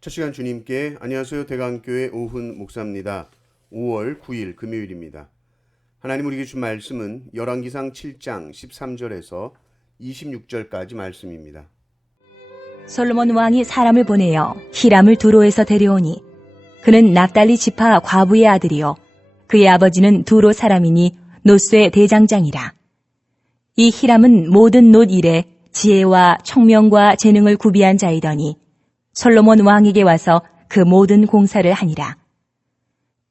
첫 시간 주님께 안녕하세요. 대강교회 오훈 목사입니다. 5월 9일 금요일입니다. 하나님 우리에게 준 말씀은 열왕기상 7장 13절에서 26절까지 말씀입니다. 솔로몬 왕이 사람을 보내어 히람을 두로에서 데려오니 그는 납달리 지파 과부의 아들이요 그의 아버지는 두로 사람이니 노스의 대장장이라. 이 히람은 모든 놋 일에 지혜와 청명과 재능을 구비한 자이더니 솔로몬 왕에게 와서 그 모든 공사를 하니라.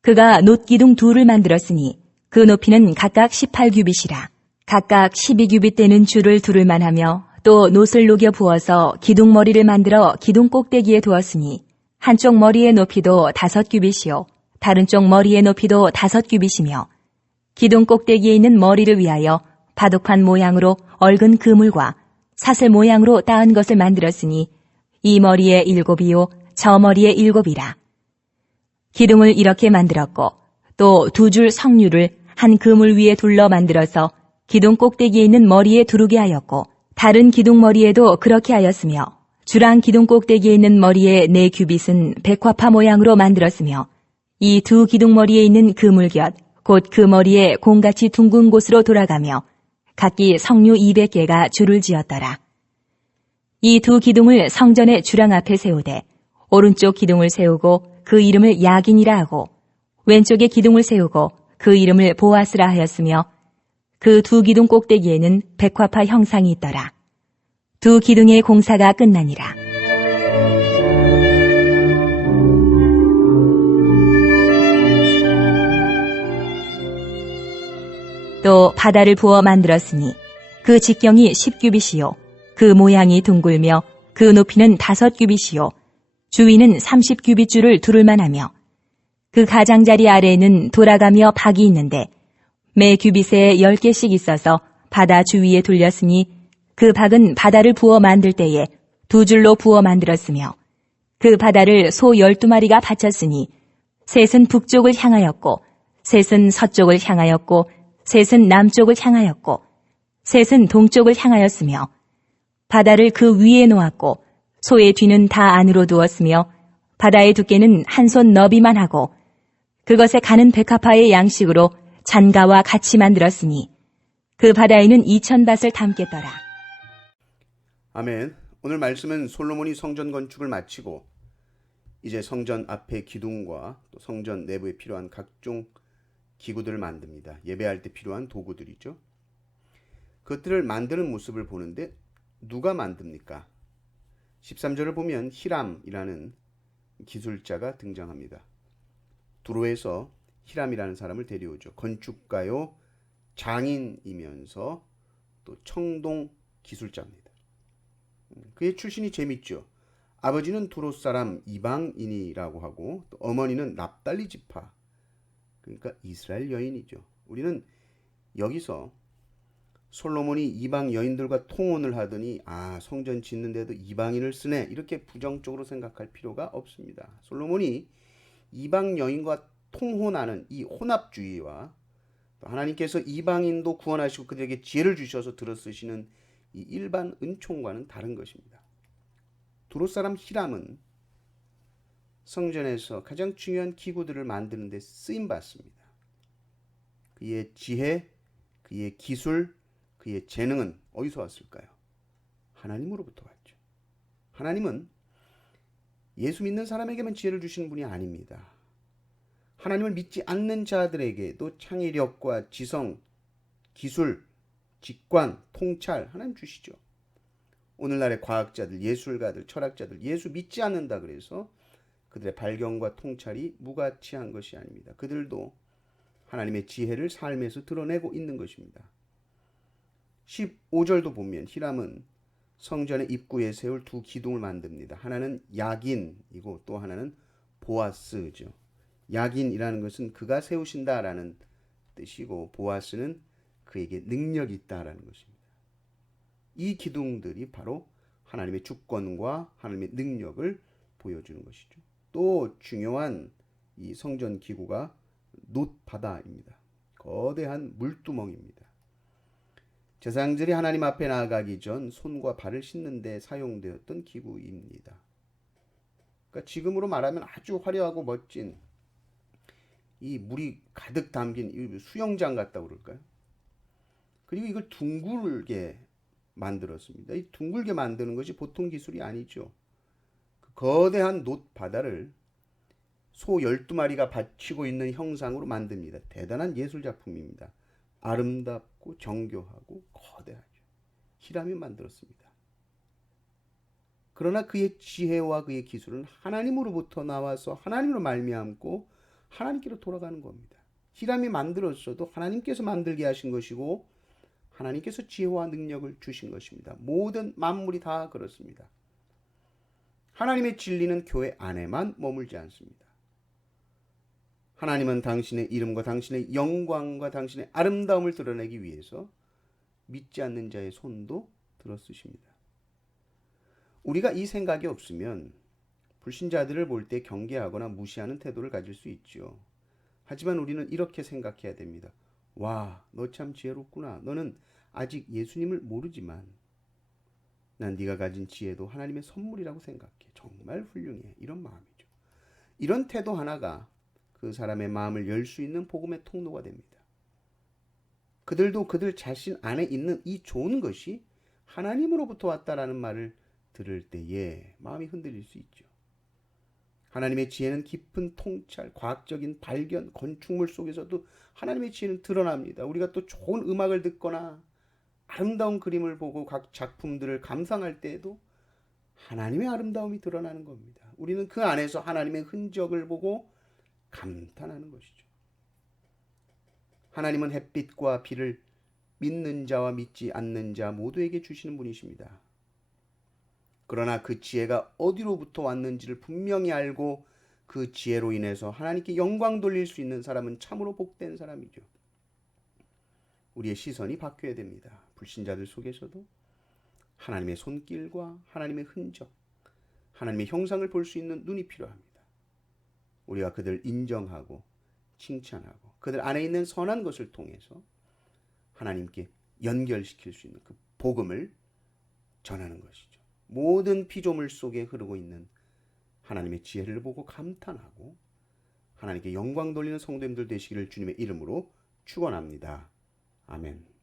그가 놋기둥 둘을 만들었으니 그 높이는 각각 18규빗이라. 각각 12규빗 되는 줄을 두를 만하며 또 놋을 녹여 부어서 기둥 머리를 만들어 기둥 꼭대기에 두었으니 한쪽 머리의 높이도 5규빗이요 다른 쪽 머리의 높이도 5규빗이며 기둥 꼭대기에 있는 머리를 위하여 바둑판 모양으로 얽은 그물과 사슬 모양으로 따은 것을 만들었으니 이 머리에 7이요 저 머리에 7이라. 기둥을 이렇게 만들었고 또 2줄 석류를 한 그물 위에 둘러 만들어서 기둥 꼭대기에 있는 머리에 두르게 하였고 다른 기둥 머리에도 그렇게 하였으며 주랑 기둥 꼭대기에 있는 머리의 4규빗은 백화파 모양으로 만들었으며 이 2 기둥 머리에 있는 그물 곁 곧 그 머리에 공같이 둥근 곳으로 돌아가며 각기 석류 200개가 줄을 지었더라. 이 2 기둥을 성전의 주랑 앞에 세우되 오른쪽 기둥을 세우고 그 이름을 야긴이라 하고 왼쪽에 기둥을 세우고 그 이름을 보아스라 하였으며 그 2 기둥 꼭대기에는 백화파 형상이 있더라. 2 기둥의 공사가 끝나니라. 또 바다를 부어 만들었으니 그 직경이 10규빗이요 그 모양이 둥글며 그 높이는 5규빗이요 주위는 30규빗 줄을 두를 만하며 그 가장자리 아래에는 돌아가며 박이 있는데 매 규빗에 10개씩 있어서 바다 주위에 돌렸으니 그 박은 바다를 부어 만들 때에 2줄로 부어 만들었으며 그 바다를 소 12마리가 바쳤으니 셋은 북쪽을 향하였고 셋은 서쪽을 향하였고 셋은 남쪽을 향하였고 셋은 동쪽을 향하였으며 바다를 그 위에 놓았고 소의 뒤는 다 안으로 두었으며 바다의 두께는 한 손 너비만 하고 그것에 가는 백합화의 양식으로 잔가와 같이 만들었으니 그 바다에는 2000밭을 담겠더라. 아멘. 오늘 말씀은 솔로몬이 성전 건축을 마치고 이제 성전 앞에 기둥과 또 성전 내부에 필요한 각종 기구들을 만듭니다. 예배할 때 필요한 도구들이죠. 그것들을 만드는 모습을 보는데 누가 만듭니까? 13절을 보면 히람이라는 기술자가 등장합니다. 두로에서 히람이라는 사람을 데려오죠. 건축가요, 장인이면서 또 청동 기술자입니다. 그의 출신이 재밌죠. 아버지는 두로 사람 이방인이라고 하고 또 어머니는 납달리 지파, 그러니까 이스라엘 여인이죠. 우리는 여기서 솔로몬이 이방 여인들과 통혼을 하더니 성전 짓는데도 이방인을 쓰네 이렇게 부정적으로 생각할 필요가 없습니다. 솔로몬이 이방 여인과 통혼하는 이 혼합주의와 하나님께서 이방인도 구원하시고 그들에게 지혜를 주셔서 들어쓰시는 이 일반 은총과는 다른 것입니다. 두로 사람 히람은 성전에서 가장 중요한 기구들을 만드는 데 쓰임 받습니다. 그의 지혜, 그의 기술, 그의 재능은 어디서 왔을까요? 하나님으로부터 왔죠. 하나님은 예수 믿는 사람에게만 지혜를 주시는 분이 아닙니다. 하나님을 믿지 않는 자들에게도 창의력과 지성, 기술, 직관, 통찰 하나님 주시죠. 오늘날의 과학자들, 예술가들, 철학자들 예수 믿지 않는다 그래서 그들의 발견과 통찰이 무가치한 것이 아닙니다. 그들도 하나님의 지혜를 삶에서 드러내고 있는 것입니다. 15절도 보면 히람은 성전의 입구에 세울 2 기둥을 만듭니다. 하나는 야긴이고 또 하나는 보아스죠. 야긴이라는 것은 그가 세우신다라는 뜻이고 보아스는 그에게 능력이 있다라는 것입니다. 이 기둥들이 바로 하나님의 주권과 하나님의 능력을 보여주는 것이죠. 또 중요한 이 성전 기구가 놋바다입니다. 거대한 물두멍입니다. 제사장들이 하나님 앞에 나아가기 전 손과 발을 씻는 데 사용되었던 기구입니다. 그럴까? 지금으로 말하면 아주 화려하고 멋진 이 물이 가득 담긴 이 수영장 같다 그럴까요? 그리고 이걸 둥글게 만들었습니다. 이 둥글게 만드는 것이 보통 기술이 아니죠. 그 거대한 놋 바다를 소 12마리가 받치고 있는 형상으로 만듭니다. 대단한 예술 작품입니다. 아름답고 정교하고 거대하죠. 히람이 만들었습니다. 그러나 그의 지혜와 그의 기술은 하나님으로부터 나와서 하나님으로 말미암고 하나님께로 돌아가는 겁니다. 히람이 만들었어도 하나님께서 만들게 하신 것이고 하나님께서 지혜와 능력을 주신 것입니다. 모든 만물이 다 그렇습니다. 하나님의 진리는 교회 안에만 머물지 않습니다. 하나님은 당신의 이름과 당신의 영광과 당신의 아름다움을 드러내기 위해서 믿지 않는 자의 손도 들어 쓰십니다. 우리가 이 생각이 없으면 불신자들을 볼 때 경계하거나 무시하는 태도를 가질 수 있죠. 하지만 우리는 이렇게 생각해야 됩니다. 와, 너 참 지혜롭구나. 너는 아직 예수님을 모르지만 난 네가 가진 지혜도 하나님의 선물이라고 생각해. 정말 훌륭해. 이런 마음이죠. 이런 태도 하나가 그 사람의 마음을 열 수 있는 복음의 통로가 됩니다. 그들도 그들 자신 안에 있는 이 좋은 것이 하나님으로부터 왔다라는 말을 들을 때에 마음이 흔들릴 수 있죠. 하나님의 지혜는 깊은 통찰, 과학적인 발견, 건축물 속에서도 하나님의 지혜는 드러납니다. 우리가 또 좋은 음악을 듣거나 아름다운 그림을 보고 각 작품들을 감상할 때에도 하나님의 아름다움이 드러나는 겁니다. 우리는 그 안에서 하나님의 흔적을 보고 감탄하는 것이죠. 하나님은 햇빛과 비를 믿는 자와 믿지 않는 자 모두에게 주시는 분이십니다. 그러나 그 지혜가 어디로부터 왔는지를 분명히 알고 그 지혜로 인해서 하나님께 영광 돌릴 수 있는 사람은 참으로 복된 사람이죠. 우리의 시선이 바뀌어야 됩니다. 불신자들 속에서도 하나님의 손길과 하나님의 흔적, 하나님의 형상을 볼 수 있는 눈이 필요합니다. 우리가 그들 인정하고 칭찬하고 그들 안에 있는 선한 것을 통해서 하나님께 연결시킬 수 있는 그 복음을 전하는 것이죠. 모든 피조물 속에 흐르고 있는 하나님의 지혜를 보고 감탄하고 하나님께 영광 돌리는 성도님들 되시기를 주님의 이름으로 축원합니다. 아멘.